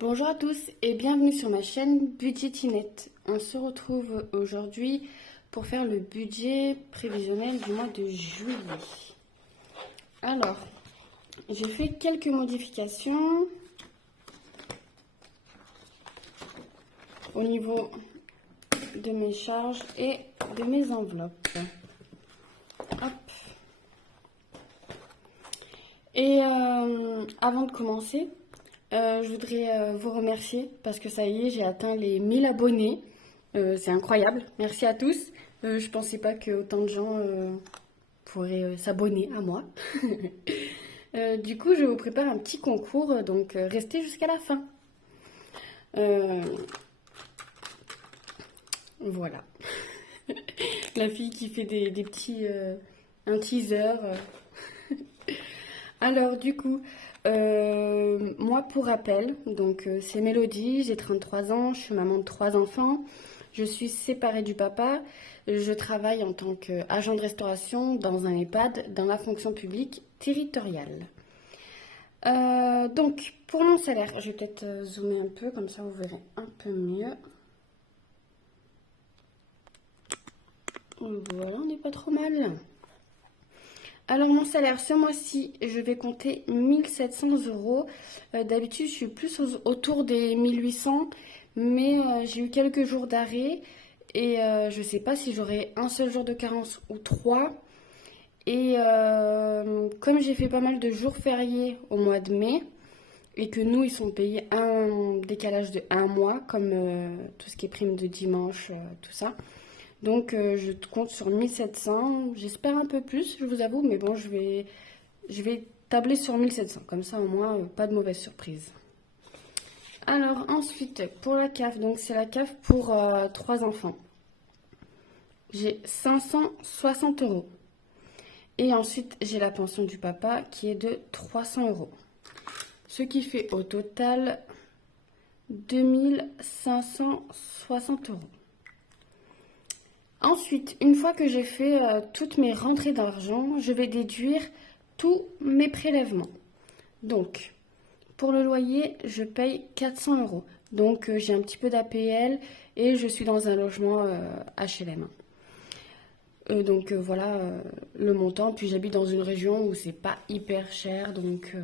Bonjour à tous et bienvenue sur ma chaîne Budgetinette. On se retrouve aujourd'hui pour faire le budget prévisionnel du mois de juillet. Alors, j'ai fait quelques modifications au niveau de mes charges et de mes enveloppes. Hop. Et avant de commencer, je voudrais vous remercier parce que ça y est, j'ai atteint les 1000 abonnés. C'est incroyable. Merci à tous. Je pensais pas que autant de gens pourraient s'abonner à moi. Du coup, je vous prépare un petit concours, donc restez jusqu'à la fin. Voilà. La fille qui fait des petits... un teaser. Alors, du coup, moi, pour rappel, donc c'est Mélodie, j'ai 33 ans, je suis maman de 3 enfants, je suis séparée du papa, je travaille en tant qu'agent de restauration dans un EHPAD dans la fonction publique territoriale. Donc, pour mon salaire, je vais peut-être zoomer un peu, comme ça vous verrez un peu mieux. Voilà, on n'est pas trop mal. Alors mon salaire ce mois-ci, je vais compter 1700 euros. D'habitude, je suis plus autour des 1800, mais j'ai eu quelques jours d'arrêt et je ne sais pas si j'aurai un seul jour de carence ou trois. Et comme j'ai fait pas mal de jours fériés au mois de mai et que nous, ils sont payés un décalage de un mois, comme tout ce qui est prime de dimanche, tout ça. Donc je compte sur 1700, j'espère un peu plus, je vous avoue, mais bon, je vais tabler sur 1700, comme ça au moins, pas de mauvaise surprise. Alors ensuite, pour la CAF, donc c'est la CAF pour 3 enfants. J'ai 560 euros. Et ensuite, j'ai la pension du papa qui est de 300 euros. Ce qui fait au total 2560 euros. Ensuite, une fois que j'ai fait toutes mes rentrées d'argent, je vais déduire tous mes prélèvements. Donc, pour le loyer, je paye 400 euros. Donc, j'ai un petit peu d'APL et je suis dans un logement HLM. Donc, voilà le montant. Puis, j'habite dans une région où c'est pas hyper cher. Donc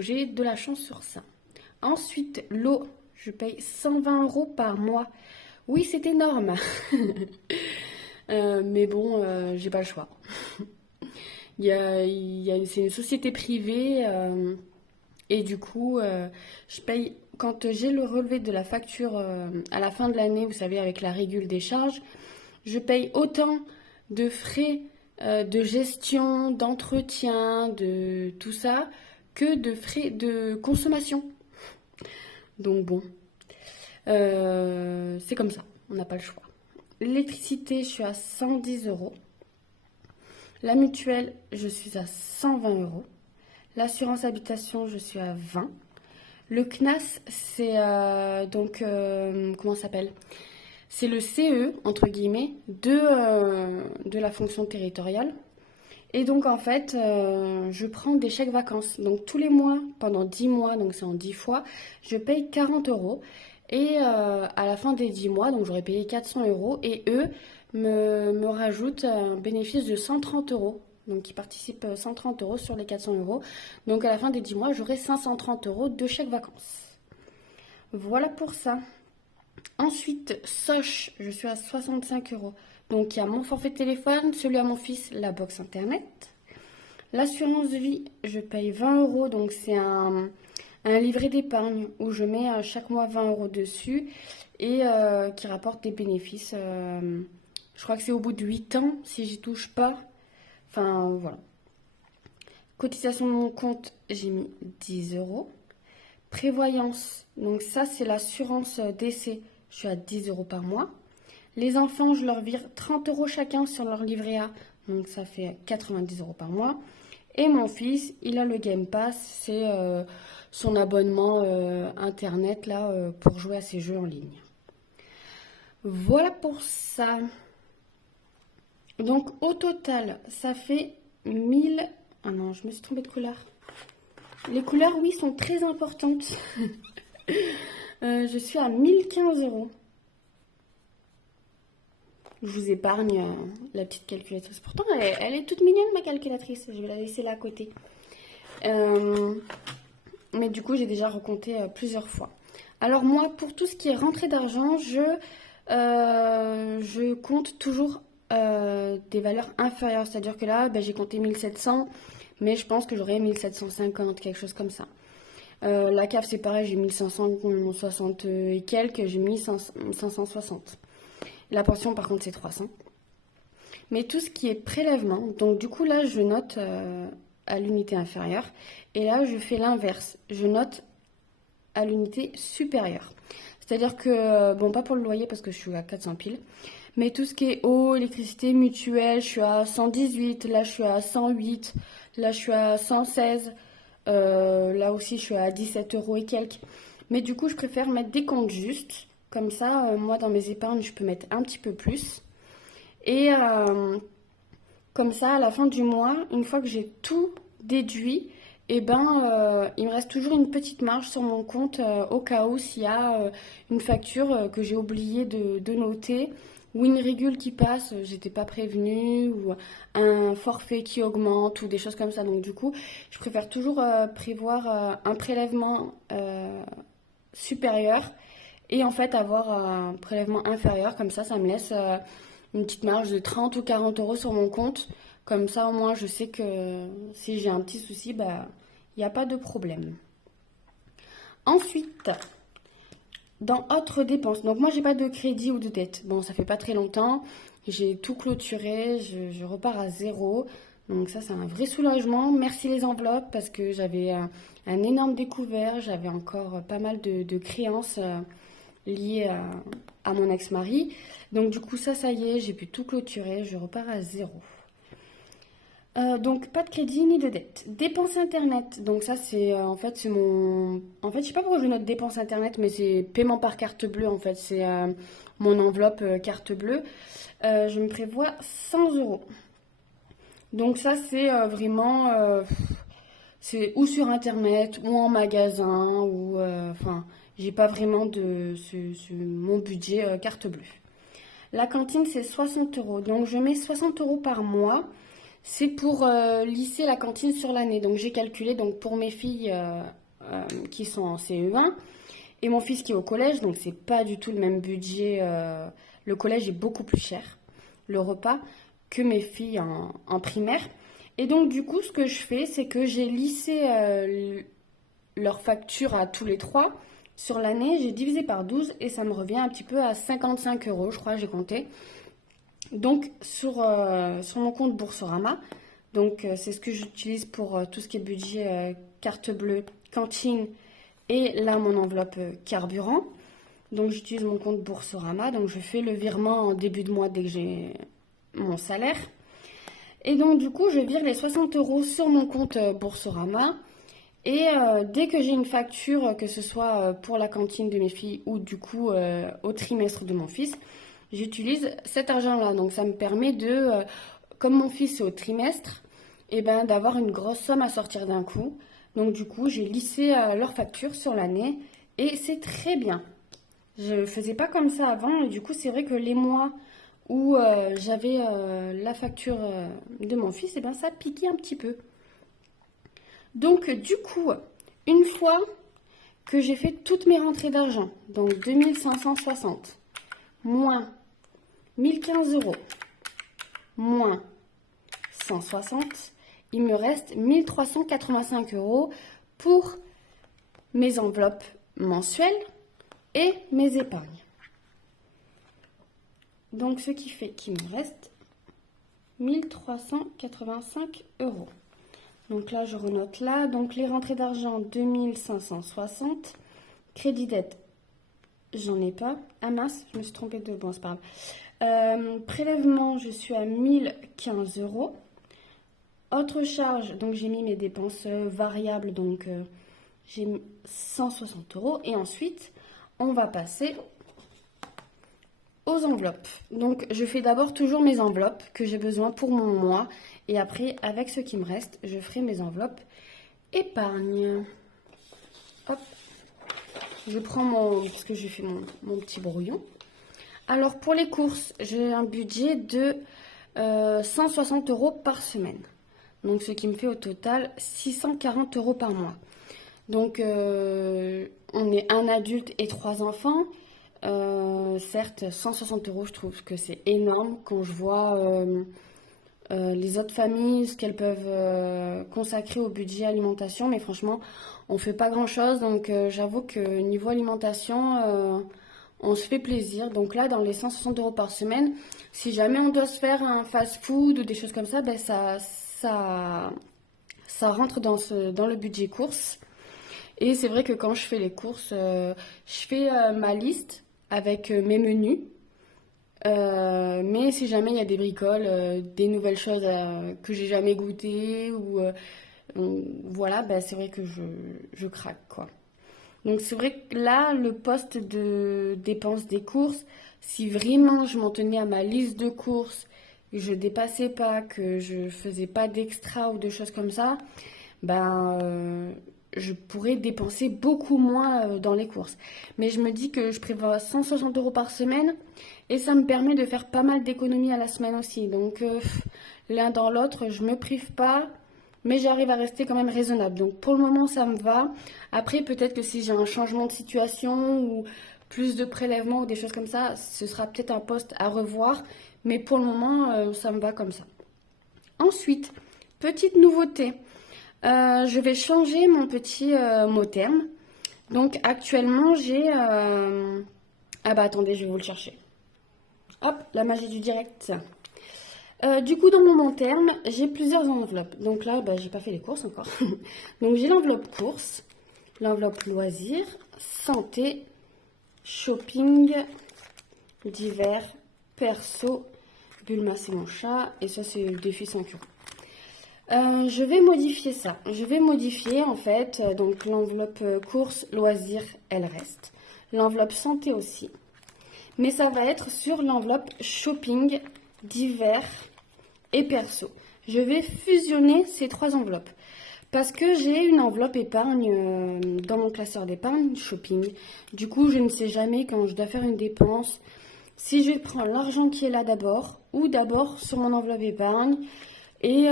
j'ai de la chance sur ça. Ensuite, l'eau, je paye 120 euros par mois. Oui, c'est énorme. Mais bon, j'ai pas le choix. C'est une société privée et du coup, je paye quand j'ai le relevé de la facture à la fin de l'année, vous savez, avec la régule des charges, je paye autant de frais de gestion, d'entretien, de tout ça, que de frais de consommation. Donc bon, c'est comme ça, on n'a pas le choix. L'électricité, je suis à 110 euros. La mutuelle, je suis à 120 euros. L'assurance habitation, je suis à 20. Le CNAS, c'est comment ça s'appelle? C'est le CE, entre guillemets, de la fonction territoriale. Et donc, en fait, je prends des chèques vacances. Donc, tous les mois, pendant 10 mois, donc c'est en 10 fois, je paye 40 euros. Et à la fin des 10 mois, donc j'aurais payé 400 euros. Et eux me rajoutent un bénéfice de 130 euros. Donc, ils participent 130 euros sur les 400 euros. Donc, à la fin des 10 mois, j'aurai 530 euros de chèque vacances. Voilà pour ça. Ensuite, Soch, je suis à 65 euros. Donc, il y a mon forfait de téléphone, celui à mon fils, la box internet. L'assurance vie, je paye 20 euros. Donc, c'est un livret d'épargne où je mets chaque mois 20 euros dessus et qui rapporte des bénéfices. Je crois que c'est au bout de 8 ans si j'y touche pas. Enfin, voilà. Cotisation de mon compte, j'ai mis 10 euros. Prévoyance, donc ça c'est l'assurance décès, je suis à 10 euros par mois. Les enfants, je leur vire 30 euros chacun sur leur livret A, donc ça fait 90 euros par mois. Et mon fils, il a le Game Pass, c'est son abonnement internet là pour jouer à ses jeux en ligne. Voilà pour ça. Donc au total, ça fait 1000... Ah non, je me suis trompée de couleur. Les couleurs, oui, sont très importantes. Je suis à 1015 euros. Je vous épargne la petite calculatrice. Pourtant, elle est toute mignonne, ma calculatrice. Je vais la laisser là à côté. Mais du coup, j'ai déjà recompté plusieurs fois. Alors moi, pour tout ce qui est rentrée d'argent, je compte toujours des valeurs inférieures. C'est-à-dire que là, ben, j'ai compté 1700, mais je pense que j'aurai 1750, quelque chose comme ça. La CAF, c'est pareil, j'ai 1560 et quelques, j'ai mis 560. La pension, par contre, c'est 300. Mais tout ce qui est prélèvement, donc du coup, là, je note à l'unité inférieure. Et là, je fais l'inverse. Je note à l'unité supérieure. C'est-à-dire que, bon, pas pour le loyer parce que je suis à 400 piles, mais tout ce qui est eau, électricité, mutuelle, je suis à 118, là, je suis à 108, là, je suis à 116, là aussi, je suis à 17 euros et quelques. Mais du coup, je préfère mettre des comptes justes. Comme ça, moi, dans mes épargnes, je peux mettre un petit peu plus. Et comme ça, à la fin du mois, une fois que j'ai tout déduit, eh ben, il me reste toujours une petite marge sur mon compte au cas où s'il y a une facture que j'ai oublié de noter ou une régule qui passe, j'étais pas prévenue, ou un forfait qui augmente ou des choses comme ça. Donc du coup, je préfère toujours prévoir un prélèvement supérieur et en fait avoir un prélèvement inférieur. Comme ça me laisse une petite marge de 30 ou 40 euros sur mon compte. Comme ça, au moins, je sais que si j'ai un petit souci, bah, il n'y a pas de problème. Ensuite, dans autres dépenses, donc moi, j'ai pas de crédit ou de dette. Bon, ça fait pas très longtemps. J'ai tout clôturé, je repars à zéro. Donc ça, c'est un vrai soulagement. Merci les enveloppes parce que j'avais un énorme découvert. J'avais encore pas mal de créances liées à mon ex-mari. Donc du coup, ça y est, j'ai pu tout clôturer. Je repars à zéro. Donc pas de crédit ni de dette. Dépenses internet. Donc ça c'est en fait c'est mon je sais pas pourquoi je note dépenses internet mais c'est paiement par carte bleue en fait, c'est mon enveloppe carte bleue. Je me prévois 100 euros. Donc ça c'est vraiment c'est ou sur internet ou en magasin ou enfin j'ai pas vraiment de mon budget carte bleue. La cantine c'est 60 euros. Donc je mets 60 euros par mois. C'est pour lisser la cantine sur l'année. Donc j'ai calculé donc pour mes filles qui sont en CE1 et mon fils qui est au collège. Donc c'est pas du tout le même budget. Le collège est beaucoup plus cher, le repas, que mes filles en primaire. Et donc du coup ce que je fais c'est que j'ai lissé leur facture à tous les trois sur l'année. J'ai divisé par 12 et ça me revient un petit peu à 55 euros je crois, j'ai compté. Donc sur mon compte Boursorama, donc c'est ce que j'utilise pour tout ce qui est budget carte bleue, cantine et là mon enveloppe carburant. Donc j'utilise mon compte Boursorama, donc je fais le virement en début de mois dès que j'ai mon salaire. Et donc du coup je vire les 60 euros sur mon compte Boursorama. Et dès que j'ai une facture, que ce soit pour la cantine de mes filles ou du coup au trimestre de mon fils, j'utilise cet argent-là. Donc ça me permet de, comme mon fils est au trimestre, et ben, d'avoir une grosse somme à sortir d'un coup. Donc du coup, j'ai lissé leurs factures sur l'année et c'est très bien. Je ne faisais pas comme ça avant et du coup, c'est vrai que les mois où j'avais la facture de mon fils, et ben, ça piquait un petit peu. Donc du coup, une fois que j'ai fait toutes mes rentrées d'argent, donc 2560, moins 1015 euros, moins 160, il me reste 1385 euros pour mes enveloppes mensuelles et mes épargnes. Donc ce qui fait qu'il me reste 1385 euros. Donc là, je renote là. Donc les rentrées d'argent, 2560. Crédit dette, j'en ai pas. Ah mince, je me suis trompée de... Bon, c'est pas grave. Prélèvement, je suis à 1015 euros. Autre charge, donc j'ai mis mes dépenses variables, donc j'ai mis 160 euros. Et ensuite, on va passer aux enveloppes. Donc je fais d'abord toujours mes enveloppes que j'ai besoin pour mon mois. Et après, avec ce qui me reste, je ferai mes enveloppes épargne. Hop, je prends parce que j'ai fait mon petit brouillon. Alors pour les courses, j'ai un budget de 160 € par semaine. Donc ce qui me fait au total 640 € par mois. Donc on est un adulte et 3 enfants. Certes, 160 €, je trouve que c'est énorme quand je vois les autres familles, ce qu'elles peuvent consacrer au budget alimentation. Mais franchement, on fait pas grand-chose. Donc j'avoue que niveau alimentation, on se fait plaisir. Donc là, dans les 160 € par semaine, si jamais on doit se faire un fast-food ou des choses comme ça, ben ça rentre dans le budget course. Et c'est vrai que quand je fais les courses, je fais ma liste avec mes menus. Mais si jamais il y a des bricoles, des nouvelles choses que j'ai jamais goûtées ou voilà, ben c'est vrai que je craque quoi. Donc c'est vrai que là, le poste de dépenses des courses, si vraiment je m'en tenais à ma liste de courses, que je dépassais pas, que je faisais pas d'extra ou de choses comme ça, ben je pourrais dépenser beaucoup moins dans les courses. Mais je me dis que je prévois 160 € par semaine et ça me permet de faire pas mal d'économies à la semaine aussi. Donc l'un dans l'autre, je me prive pas, mais j'arrive à rester quand même raisonnable. Donc pour le moment, ça me va. Après, peut-être que si j'ai un changement de situation ou plus de prélèvements ou des choses comme ça, ce sera peut-être un poste à revoir. Mais pour le moment, ça me va comme ça. Ensuite, petite nouveauté. Je vais changer mon petit mot terme. Donc actuellement, j'ai... Ah bah attendez, je vais vous le chercher. Hop, la magie du direct. Du coup, dans mon mot terme, j'ai plusieurs enveloppes. Donc là, bah, j'ai pas fait les courses encore. Donc j'ai l'enveloppe courses, l'enveloppe loisirs, santé, shopping, divers, perso, Bulma c'est mon chat, et ça c'est le défi 5 €. Je vais modifier ça. Je vais modifier en fait, donc l'enveloppe courses, loisirs, elle reste. L'enveloppe santé aussi. Mais ça va être sur l'enveloppe shopping, divers et perso. Je vais fusionner ces 3 enveloppes. Parce que j'ai une enveloppe épargne dans mon classeur d'épargne, shopping. Du coup, je ne sais jamais quand je dois faire une dépense, si je prends l'argent qui est là d'abord ou d'abord sur mon enveloppe épargne. Et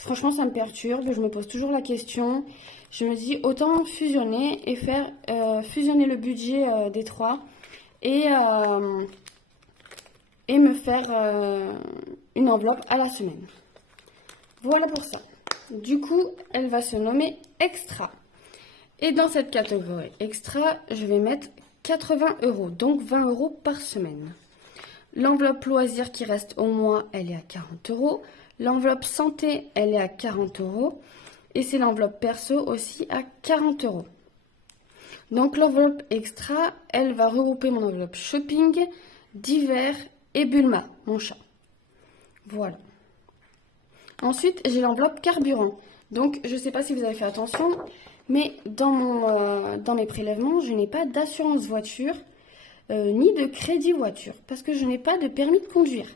franchement, ça me perturbe. Je me pose toujours la question. Je me dis autant fusionner et faire fusionner le budget des 3 et me faire une enveloppe à la semaine. Voilà pour ça. Du coup, elle va se nommer Extra. Et dans cette catégorie Extra, je vais mettre 80 €, donc 20 € par semaine. L'enveloppe loisir qui reste au mois, elle est à 40 €. L'enveloppe santé, elle est à 40 €. Et c'est l'enveloppe perso aussi à 40 €. Donc l'enveloppe extra, elle va regrouper mon enveloppe shopping, divers et Bulma, mon chat. Voilà. Ensuite, j'ai l'enveloppe carburant. Donc, je ne sais pas si vous avez fait attention, mais dans mes prélèvements, je n'ai pas d'assurance voiture ni de crédit voiture parce que je n'ai pas de permis de conduire.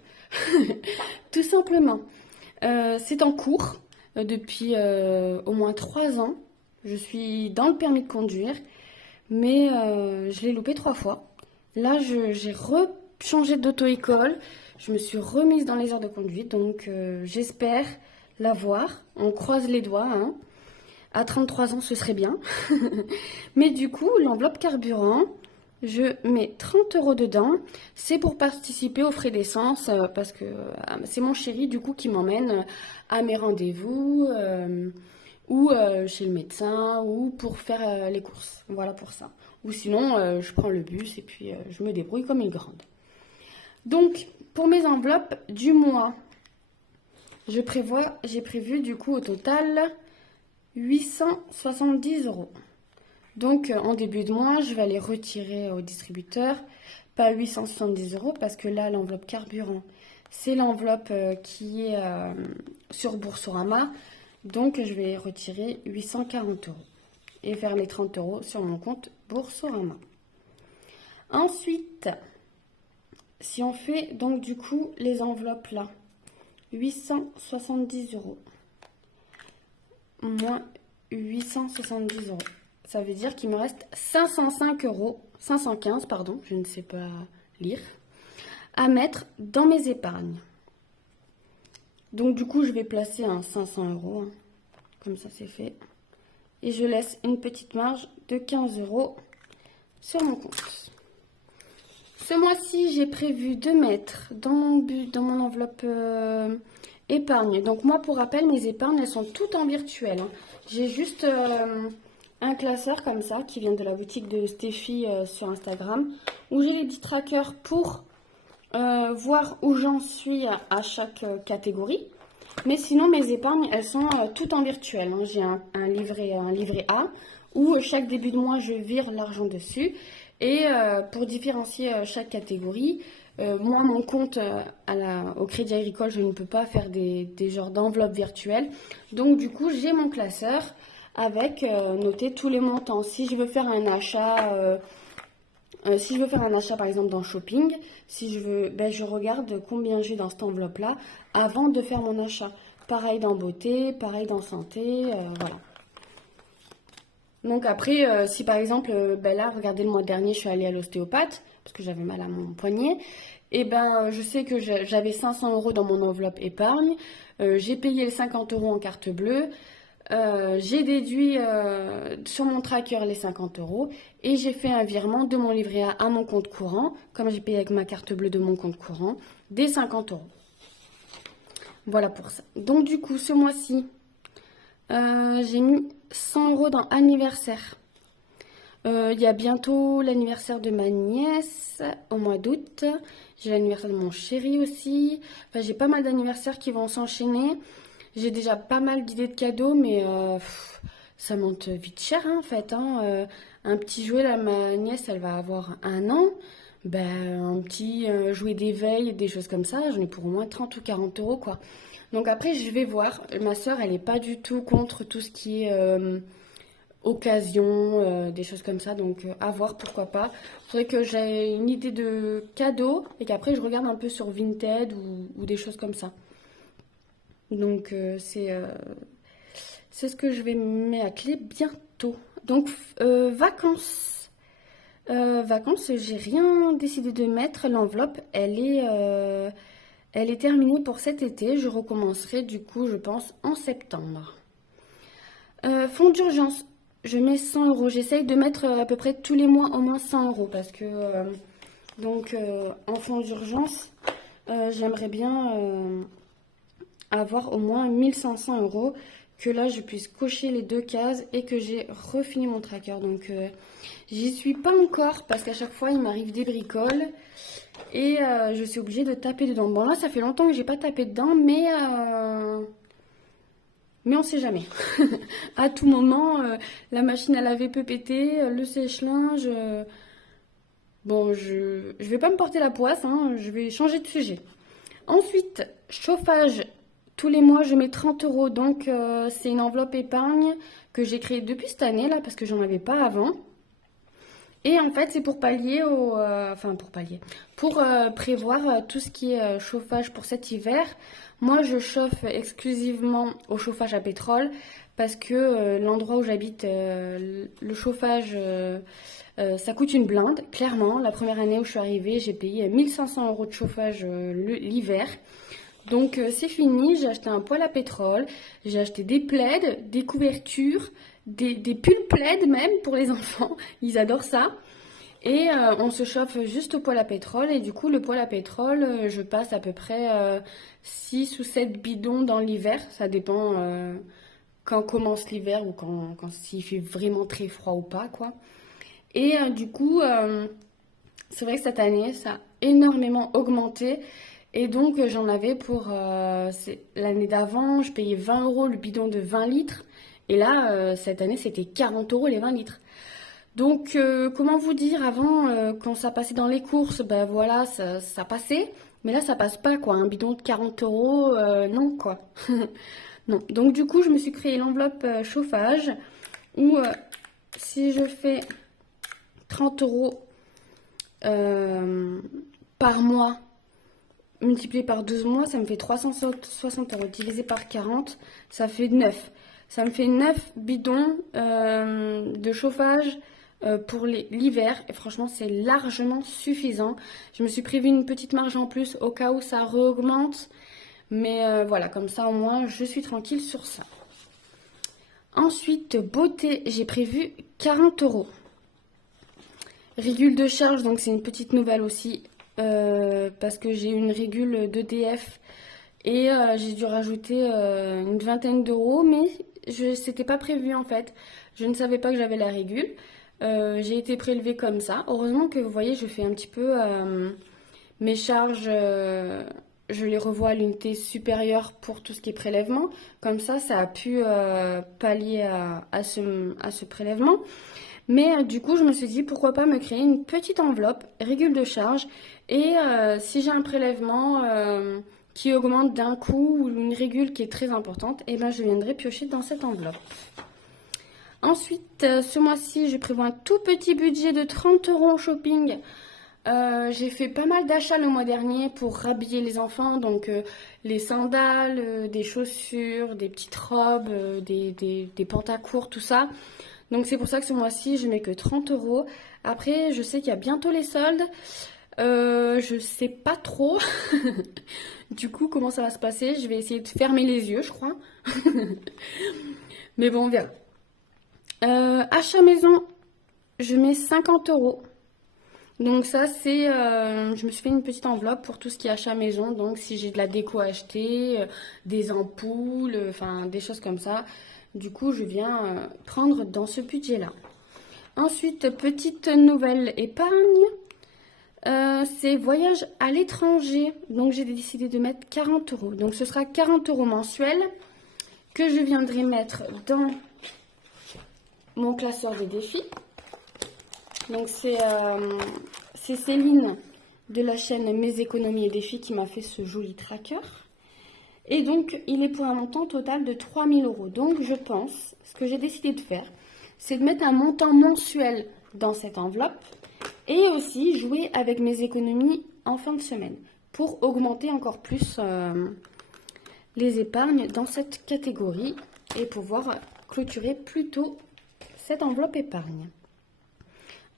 Tout simplement. C'est en cours depuis au moins 3 ans. Je suis dans le permis de conduire, mais je l'ai loupé 3 fois. Là, j'ai changé d'auto-école. Je me suis remise dans les heures de conduite, donc j'espère l'avoir. On croise les doigts, hein. À 33 ans, ce serait bien. Mais du coup, l'enveloppe carburant, je mets 30 € dedans. C'est pour participer aux frais d'essence parce que c'est mon chéri du coup qui m'emmène à mes rendez-vous ou chez le médecin ou pour faire les courses. Voilà pour ça. Ou sinon, je prends le bus et puis je me débrouille comme une grande. Donc, pour mes enveloppes du mois, j'ai prévu du coup au total 870 €. Donc, en début de mois, je vais aller retirer au distributeur, pas 870 € parce que là, l'enveloppe carburant, c'est l'enveloppe qui est sur Boursorama. Donc, je vais retirer 840 € et faire les 30 € sur mon compte Boursorama. Ensuite, si on fait donc du coup les enveloppes là, 870 € moins 870 €. Ça veut dire qu'il me reste 505 euros, 515 pardon, je ne sais pas lire, à mettre dans mes épargnes. Donc du coup, je vais placer un 500 euros, hein. Comme ça c'est fait. Et je laisse une petite marge de 15 euros sur mon compte. Ce mois-ci, j'ai prévu de mettre dans mon enveloppe épargne. Donc moi, pour rappel, mes épargnes, elles sont toutes en virtuel, hein. J'ai juste un classeur comme ça qui vient de la boutique de Steffi sur Instagram, où j'ai les 10 trackers pour voir où j'en suis à chaque catégorie. Mais sinon, mes épargnes, elles sont toutes en virtuel, hein. J'ai un livret A où chaque début de mois, je vire l'argent dessus. Et pour différencier chaque catégorie, moi, mon compte au Crédit Agricole, je ne peux pas faire des genres d'enveloppes virtuelles. Donc, du coup, j'ai mon classeur avec noté tous les montants. Si je veux faire un achat, par exemple, dans Shopping, je regarde combien j'ai dans cette enveloppe-là avant de faire mon achat. Pareil dans beauté, pareil dans santé, voilà. Donc après, si par exemple, là, regardez, le mois dernier, je suis allée à l'ostéopathe parce que j'avais mal à mon poignet. Et ben, je sais que j'avais 500 euros dans mon enveloppe épargne. J'ai payé les 50 euros en carte bleue. J'ai déduit sur mon tracker les 50 euros. Et j'ai fait un virement de mon livret A à mon compte courant, comme j'ai payé avec ma carte bleue de mon compte courant, des 50 euros. Voilà pour ça. Donc du coup, ce mois-ci, j'ai mis 100 euros dans anniversaire. Il y a bientôt l'anniversaire de ma nièce au mois d'août. J'ai l'anniversaire de mon chéri aussi. Enfin, j'ai pas mal d'anniversaires qui vont s'enchaîner. J'ai déjà pas mal d'idées de cadeaux, mais ça monte vite cher, hein, en fait, hein. Un petit jouet, là, ma nièce, elle va avoir 1 an. Ben, un petit jouet d'éveil, des choses comme ça, j'en ai pour au moins 30 ou 40 euros, quoi. Donc après, je vais voir. Ma soeur, elle n'est pas du tout contre tout ce qui est occasion, des choses comme ça. Donc à voir, pourquoi pas. Il faudrait que j'ai une idée de cadeau et qu'après, je regarde un peu sur Vinted ou des choses comme ça. Donc c'est ce que je vais mettre à clé bientôt. Donc vacances. Vacances, j'ai rien décidé de mettre. L'enveloppe, elle est terminée pour cet été. Je recommencerai du coup, je pense, en septembre. Fonds d'urgence, je mets 100 euros. J'essaye de mettre à peu près tous les mois au moins 100 euros parce que en fonds d'urgence, j'aimerais bien avoir au moins 1500 euros, que là je puisse cocher les 2 cases et que j'ai refini mon tracker. Donc j'y suis pas encore parce qu'à chaque fois il m'arrive des bricoles et je suis obligée de taper dedans. Bon, là ça fait longtemps que j'ai pas tapé dedans, mais on sait jamais. À tout moment, la machine à laver peut péter, le sèche-linge. Bon, je vais pas me porter la poisse, hein, je vais changer de sujet. Ensuite, chauffage. Tous les mois, je mets 30 euros. Donc, c'est une enveloppe épargne que j'ai créée depuis cette année, là, parce que j'en avais pas avant. Et en fait, c'est pour pallier pour prévoir tout ce qui est chauffage pour cet hiver. Moi, je chauffe exclusivement au chauffage à pétrole parce que l'endroit où j'habite, le chauffage, ça coûte une blinde, clairement. La première année où je suis arrivée, j'ai payé 1500 euros de chauffage l'hiver. Donc c'est fini, j'ai acheté un poêle à pétrole, j'ai acheté des plaids, des couvertures, des pulls plaids même pour les enfants, ils adorent ça. Et on se chauffe juste au poêle à pétrole et du coup le poêle à pétrole, je passe à peu près 6 ou 7 bidons dans l'hiver, ça dépend quand commence l'hiver ou quand s'il fait vraiment très froid ou pas, quoi. Et du coup, c'est vrai que cette année, ça a énormément augmenté. Et donc, j'en avais pour l'année d'avant, je payais 20 euros le bidon de 20 litres. Et là, cette année, c'était 40 euros les 20 litres. Donc, comment vous dire, avant, quand ça passait dans les courses, ben voilà, ça passait. Mais là, ça passe pas, quoi. Un bidon de 40 euros, non, quoi. Non. Donc, du coup, je me suis créé l'enveloppe chauffage où, si je fais 30 euros par mois, multiplié par 12 mois, ça me fait 360 euros. Divisé par 40, ça fait 9. Ça me fait 9 bidons de chauffage pour l'hiver. Et franchement, c'est largement suffisant. Je me suis prévu une petite marge en plus au cas où ça re-augmente. Mais voilà, comme ça au moins, je suis tranquille sur ça. Ensuite, beauté, j'ai prévu 40 euros. Régule de charge, donc c'est une petite nouvelle aussi. Parce que j'ai une régule d'EDF et j'ai dû rajouter une vingtaine d'euros, mais c'était pas prévu en fait. Je ne savais pas que j'avais la régule. J'ai été prélevée comme ça. Heureusement que vous voyez, je fais un petit peu mes charges, je les revois à l'unité supérieure pour tout ce qui est prélèvement. Comme ça a pu pallier à ce prélèvement. Mais du coup, je me suis dit, pourquoi pas me créer une petite enveloppe, régule de charge, et si j'ai un prélèvement qui augmente d'un coup, ou une régule qui est très importante, et ben je viendrai piocher dans cette enveloppe. Ensuite, ce mois-ci, je prévois un tout petit budget de 30 euros en shopping. J'ai fait pas mal d'achats le mois dernier pour rhabiller les enfants, donc les sandales, des chaussures, des petites robes, des pantacourts, tout ça. Donc c'est pour ça que ce mois-ci, je mets que 30 euros. Après, je sais qu'il y a bientôt les soldes. Je sais pas trop. Du coup, comment ça va se passer? Je vais essayer de fermer les yeux, je crois. Mais bon, on verra. Achat maison, je mets 50 euros. Donc ça, c'est... je me suis fait une petite enveloppe pour tout ce qui est achat maison. Donc si j'ai de la déco à acheter, des ampoules, enfin des choses comme ça. Du coup, je viens prendre dans ce budget-là. Ensuite, petite nouvelle épargne. C'est voyage à l'étranger. Donc, j'ai décidé de mettre 40 euros. Donc, ce sera 40 euros mensuels que je viendrai mettre dans mon classeur des défis. Donc, c'est Céline de la chaîne Mes économies et défis qui m'a fait ce joli tracker. Et donc, il est pour un montant total de 3 000 euros. Donc, je pense, ce que j'ai décidé de faire, c'est de mettre un montant mensuel dans cette enveloppe et aussi jouer avec mes économies en fin de semaine pour augmenter encore plus les épargnes dans cette catégorie et pouvoir clôturer plutôt cette enveloppe épargne.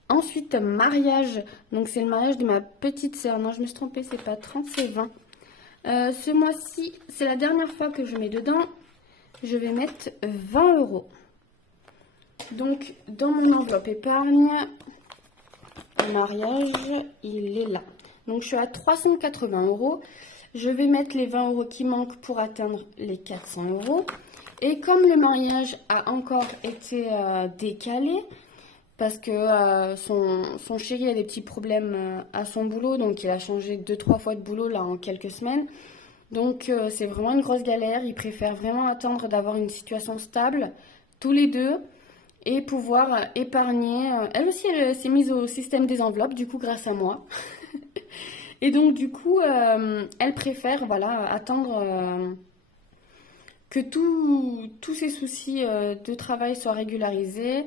Ensuite, mariage. Donc, c'est le mariage de ma petite sœur. Non, je me suis trompée, c'est pas 30, c'est 20. Ce mois-ci, c'est la dernière fois que je mets dedans. Je vais mettre 20 euros. Donc, dans mon enveloppe épargne, le mariage, il est là. Donc, je suis à 380 euros. Je vais mettre les 20 euros qui manquent pour atteindre les 400 euros. Et comme le mariage a encore été décalé, parce que son chéri a des petits problèmes à son boulot, donc il a changé 2-3 fois de boulot là en quelques semaines. Donc c'est vraiment une grosse galère. Il préfère vraiment attendre d'avoir une situation stable, tous les deux, et pouvoir épargner. Elle aussi, elle s'est mise au système des enveloppes, du coup grâce à moi. Et donc du coup, elle préfère voilà, attendre que tous ses soucis de travail soient régularisés,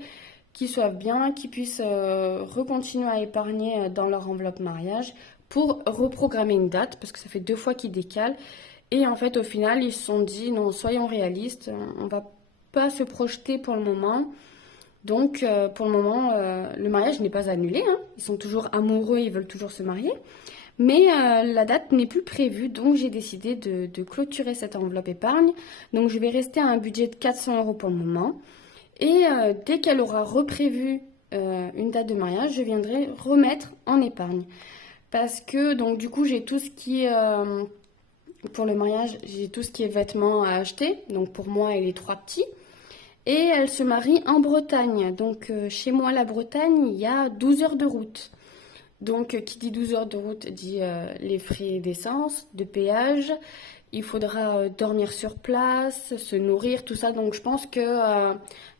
qu'ils soient bien, qu'ils puissent recontinuer à épargner dans leur enveloppe mariage pour reprogrammer une date, parce que ça fait 2 fois qu'ils décalent. Et en fait, au final, ils se sont dit, non, soyons réalistes, on va pas se projeter pour le moment. Donc, pour le moment, le mariage n'est pas annulé, hein. Ils sont toujours amoureux, ils veulent toujours se marier. Mais la date n'est plus prévue, donc j'ai décidé de clôturer cette enveloppe épargne. Donc, je vais rester à un budget de 400 euros pour le moment. Et dès qu'elle aura reprévu une date de mariage, je viendrai remettre en épargne. Parce que, donc, du coup, j'ai tout ce qui est, pour le mariage, j'ai tout ce qui est vêtements à acheter. Donc, pour moi et les 3 petits. Et elle se marie en Bretagne. Donc, chez moi, la Bretagne, il y a 12 heures de route. Donc, qui dit 12 heures de route dit les frais d'essence, de péage. Il faudra dormir sur place, se nourrir, tout ça. Donc, je pense que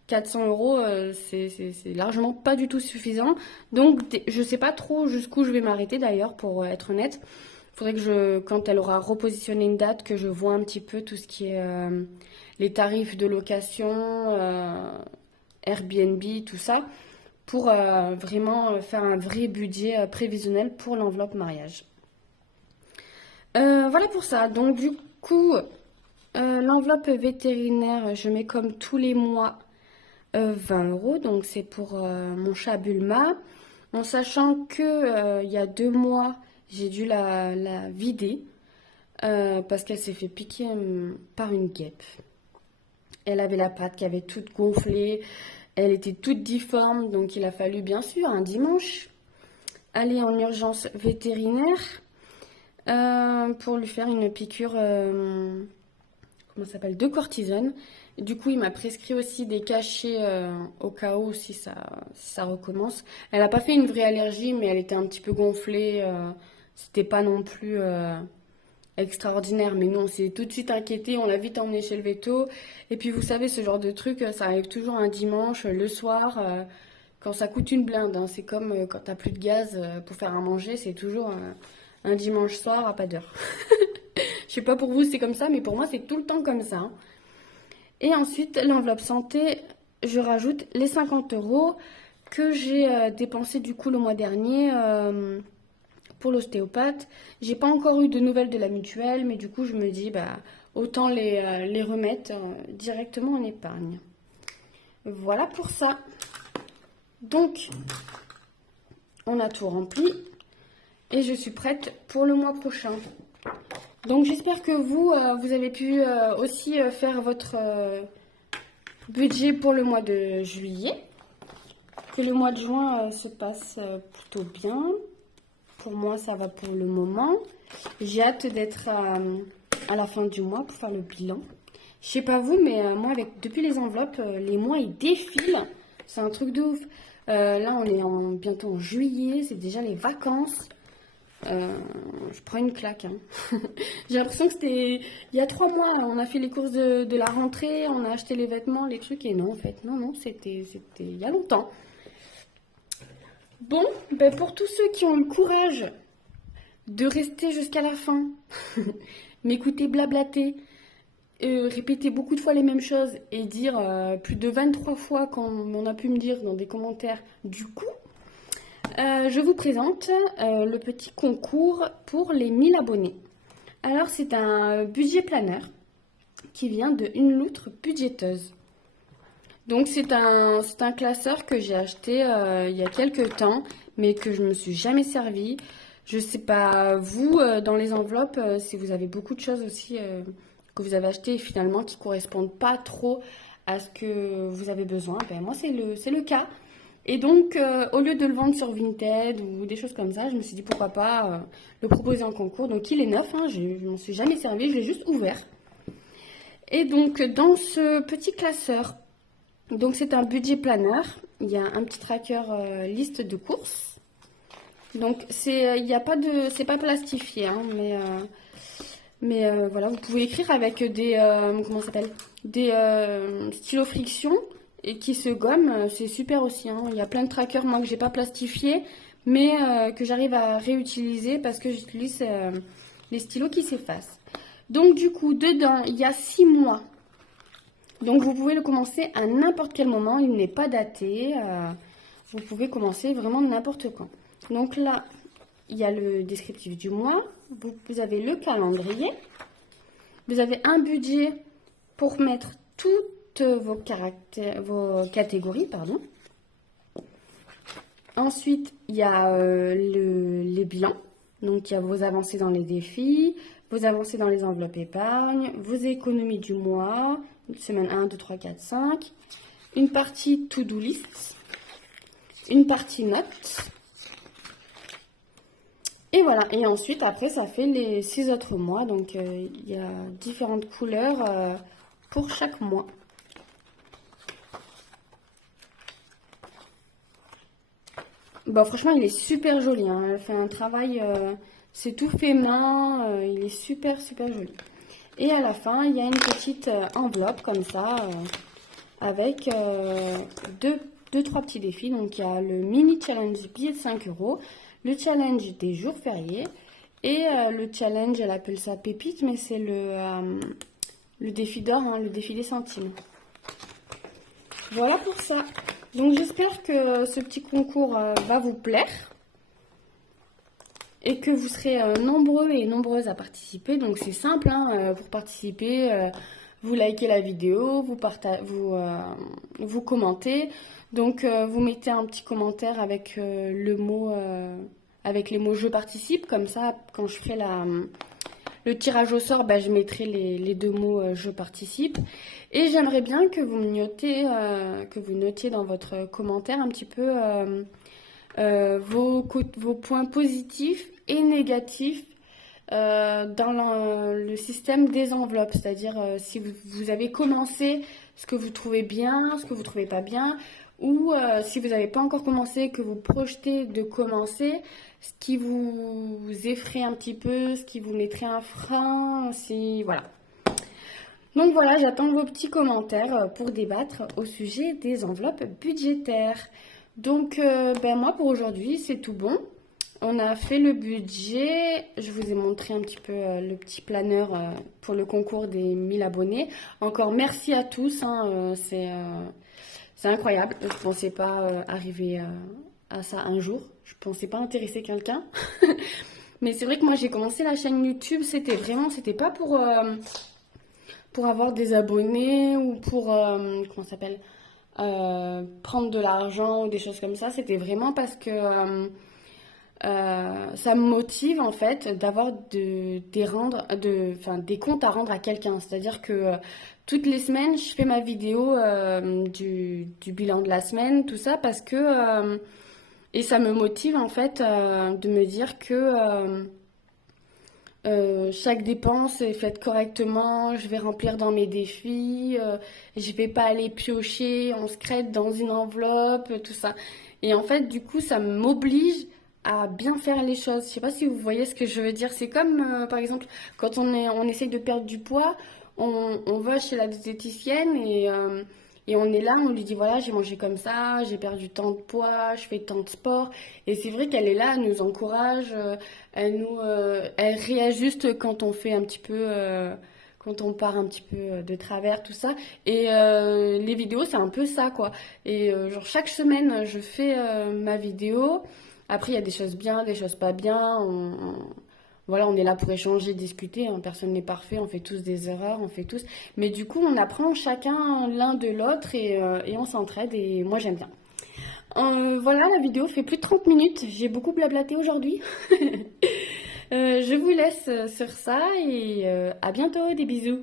400 euros, c'est largement pas du tout suffisant. Donc, je sais pas trop jusqu'où je vais m'arrêter d'ailleurs, pour être honnête. Il faudrait que quand elle aura repositionné une date, que je vois un petit peu tout ce qui est les tarifs de location, Airbnb, tout ça, pour vraiment faire un vrai budget prévisionnel pour l'enveloppe mariage. Voilà pour ça. Donc, du coup, L'enveloppe vétérinaire, je mets comme tous les mois 20 euros. Donc c'est pour mon chat Bulma. En sachant que il y a 2 mois, j'ai dû la vider parce qu'elle s'est fait piquer par une guêpe. Elle avait la patte qui avait toute gonflée. Elle était toute difforme. Donc il a fallu bien sûr un dimanche aller en urgence vétérinaire pour lui faire une piqûre comment ça s'appelle, de cortisone. Du coup, il m'a prescrit aussi des cachets au cas où si ça recommence. Elle n'a pas fait une vraie allergie, mais elle était un petit peu gonflée. C'était pas non plus extraordinaire. Mais non, on s'est tout de suite inquiété. On l'a vite emmenée chez le veto. Et puis, vous savez, ce genre de truc, ça arrive toujours un dimanche, le soir, quand ça coûte une blinde. Hein. C'est comme quand t'as plus de gaz pour faire à manger. C'est toujours un dimanche soir à pas d'heure. Je sais pas pour vous, c'est comme ça, mais pour moi, c'est tout le temps comme ça. Hein. Et ensuite, l'enveloppe santé, je rajoute les 50 euros que j'ai dépensé du coup le mois dernier pour l'ostéopathe. J'ai pas encore eu de nouvelles de la mutuelle, mais du coup, je me dis, bah, autant les remettre directement en épargne. Voilà pour ça. Donc, on a tout rempli et je suis prête pour le mois prochain. Donc j'espère que vous avez pu aussi faire votre budget pour le mois de juillet. Que le mois de juin se passe plutôt bien. Pour moi, ça va pour le moment. J'ai hâte d'être à la fin du mois pour faire le bilan. Je sais pas vous, mais moi, depuis les enveloppes, les mois, ils défilent. C'est un truc de ouf. Là, on est bientôt en juillet. C'est déjà les vacances. Je prends une claque. Hein. J'ai l'impression que c'était il y a 3 mois. On a fait les courses de la rentrée, on a acheté les vêtements, les trucs. Et non, en fait, non, c'était il y a longtemps. Bon, ben pour tous ceux qui ont le courage de rester jusqu'à la fin, m'écouter blablater, répéter beaucoup de fois les mêmes choses et dire plus de 23 fois comme on a pu me dire dans des commentaires du coup, je vous présente le petit concours pour les 1000 abonnés. Alors, c'est un budget planeur qui vient de Une loutre budgéteuse. Donc, c'est un classeur que j'ai acheté il y a quelques temps, mais que je ne me suis jamais servi. Je ne sais pas, vous, dans les enveloppes, si vous avez beaucoup de choses aussi que vous avez achetées et finalement qui ne correspondent pas trop à ce que vous avez besoin. Ben, moi, c'est le cas. Et donc, au lieu de le vendre sur Vinted ou des choses comme ça, je me suis dit pourquoi pas le proposer en concours. Donc, il est neuf, hein, je ne m'en suis jamais servi, je l'ai juste ouvert. Et donc, dans ce petit classeur, donc c'est un budget planeur, il y a un petit tracker liste de courses. Donc, il y a pas de, c'est pas plastifié, hein, mais voilà, vous pouvez écrire avec des, comment ça s'appelle, des stylos friction. Et qui se gomme, c'est super aussi. Hein. Il y a plein de trackers, moi, que j'ai pas plastifié, mais que j'arrive à réutiliser parce que j'utilise les stylos qui s'effacent. Donc, du coup, dedans, il y a 6 mois. Donc, vous pouvez le commencer à n'importe quel moment. Il n'est pas daté. Vous pouvez commencer vraiment n'importe quand. Donc là, il y a le descriptif du mois. Vous avez le calendrier. Vous avez un budget pour mettre toutes vos catégories, pardon. Ensuite, il y a les bilans. Donc, il y a vos avancées dans les défis, vos avancées dans les enveloppes épargne, vos économies du mois, semaine 1, 2, 3, 4, 5. Une partie to-do list, une partie notes. Et voilà. Et ensuite, après, ça fait les 6 autres mois. Donc, il y a différentes couleurs pour chaque mois. Bah, franchement, il est super joli. Hein. Elle fait un travail, c'est tout fait main. Il est super, super joli. Et à la fin, il y a une petite enveloppe comme ça, avec deux, trois petits défis. Donc, il y a le mini challenge billet de 5 euros, le challenge des jours fériés et le challenge, elle appelle ça pépite, mais c'est le défi d'or, hein, le défi des centimes. Voilà pour ça. Donc j'espère que ce petit concours va vous plaire. et que vous serez nombreux et nombreuses à participer. Donc c'est simple, hein, pour participer, vous likez la vidéo, vous commentez. Donc vous mettez un petit commentaire avec avec les mots je participe. Comme ça, quand je ferai le tirage au sort, bah, je mettrai les deux mots je participe. Et j'aimerais bien que que vous notiez dans votre commentaire un petit peu vos points positifs et négatifs dans le système des enveloppes. C'est-à-dire si vous avez commencé, ce que vous trouvez bien, ce que vous trouvez pas bien, ou si vous n'avez pas encore commencé, que vous projetez de commencer, ce qui vous effraie un petit peu, ce qui vous mettrait un frein, si voilà. Donc voilà, j'attends vos petits commentaires pour débattre au sujet des enveloppes budgétaires. Donc ben moi pour aujourd'hui c'est tout bon. On a fait le budget. Je vous ai montré un petit peu le petit planeur pour le concours des 1000 abonnés. Encore merci à tous, hein, c'est incroyable. Je ne pensais pas arriver à ça un jour. Je ne pensais pas intéresser quelqu'un. Mais c'est vrai que moi j'ai commencé la chaîne YouTube, c'était pas pour avoir des abonnés ou pour, comment ça s'appelle, prendre de l'argent ou des choses comme ça. C'était vraiment parce que ça me motive en fait d'avoir des comptes à rendre à quelqu'un. C'est-à-dire que toutes les semaines, je fais ma vidéo du bilan de la semaine, tout ça, parce que et ça me motive en fait de me dire que chaque dépense est faite correctement, je vais remplir dans mes défis, je vais pas aller piocher en secret dans une enveloppe, tout ça. Et en fait, du coup, ça m'oblige à bien faire les choses. Je sais pas si vous voyez ce que je veux dire. C'est comme, par exemple, quand on essaye de perdre du poids, on va chez la diététicienne et on est là, on lui dit voilà, j'ai mangé comme ça, j'ai perdu tant de poids, je fais tant de sport. Et c'est vrai qu'elle est là, elle nous encourage, elle réajuste quand on fait un petit peu, quand on part un petit peu de travers, tout ça. Et les vidéos, c'est un peu ça, quoi. Et genre chaque semaine, je fais ma vidéo. Après, il y a des choses bien, des choses pas bien. Voilà, on est là pour échanger, discuter, hein. Personne n'est parfait, on fait tous des erreurs, on fait tous. Mais du coup, on apprend chacun l'un de l'autre et on s'entraide et moi j'aime bien. Voilà, la vidéo fait plus de 30 minutes. J'ai beaucoup blablaté aujourd'hui. Je vous laisse sur ça et à bientôt, des bisous.